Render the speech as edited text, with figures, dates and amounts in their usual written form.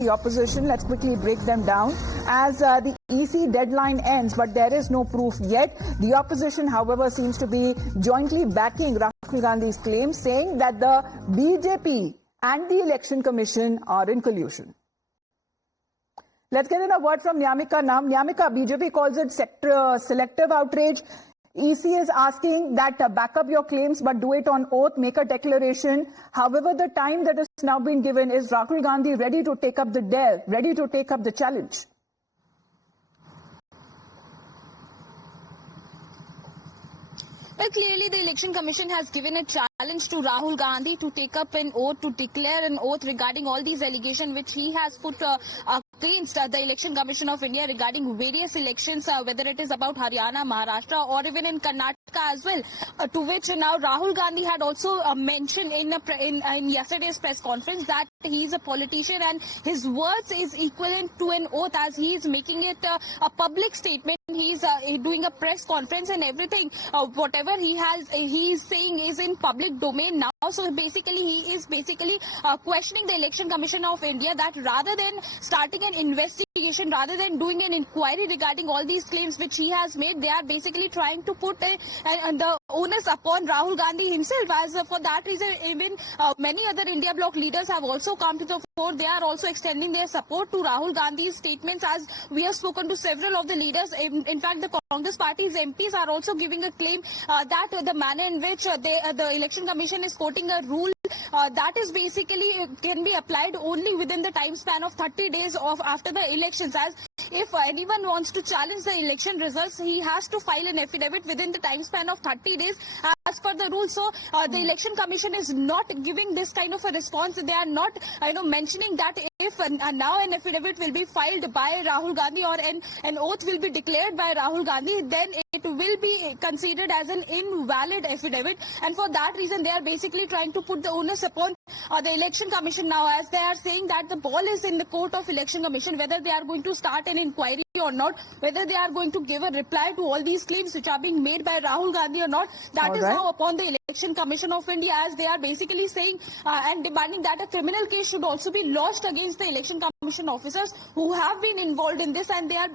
the opposition. Let's quickly break them down as the EC deadline ends, but there is no proof yet. The opposition, however, seems to be jointly backing Rahul Gandhi's claim, saying that the BJP and the Election Commission are in collusion. Let's get in a word from Nyamika now. Nyamika, BJP calls it selective outrage. EC is asking that back up your claims but do it on oath, make a declaration. However, the time that has now been given, is Rahul Gandhi ready to take up the dare, ready to take up the challenge? Well, clearly the Election Commission has given a challenge to Rahul Gandhi to take up an oath, to declare an oath regarding all these allegations which he has put against the Election Commission of India regarding various elections, whether it is about Haryana, Maharashtra or even in Karnataka as well, to which now Rahul Gandhi had also mentioned in yesterday's press conference that he is a politician and his words is equivalent to an oath, as he is making it a public statement. He is doing a press conference and everything. Whatever he is saying is in public domain now. So basically, he is questioning the Election Commission of India that rather than starting an investigation, rather than doing an inquiry regarding all these claims which he has made, they are basically trying to put the onus upon Rahul Gandhi himself. As for that reason, even many other India bloc leaders have also come to the fore. They are also extending their support to Rahul Gandhi's statements, as we have spoken to several of the leaders. In fact, the Congress party's MPs are also giving a claim that the manner in which the Election Commission is quoting a rule that is basically can be applied only within the time span of 30 days after the elections. As if anyone wants to challenge the election results, he has to file an affidavit within the time span of 30 days as per the rule. So the Election Commission is not giving this kind of a response. They are not mentioning that if now an affidavit will be filed by Rahul Gandhi or an oath will be declared by Rahul Gandhi, then it will be considered as an invalid affidavit. And for that reason, they are basically trying to put the onus upon the Election Commission now, as they are saying that the ball is in the court of Election Commission, whether they are going to start an inquiry or not, whether they are going to give a reply to all these claims which are being made by Rahul Gandhi or not. That is now upon the Election Commission of India, as they are basically saying and demanding that a criminal case should also be lodged against the Election Commission officers who have been involved in this, and they are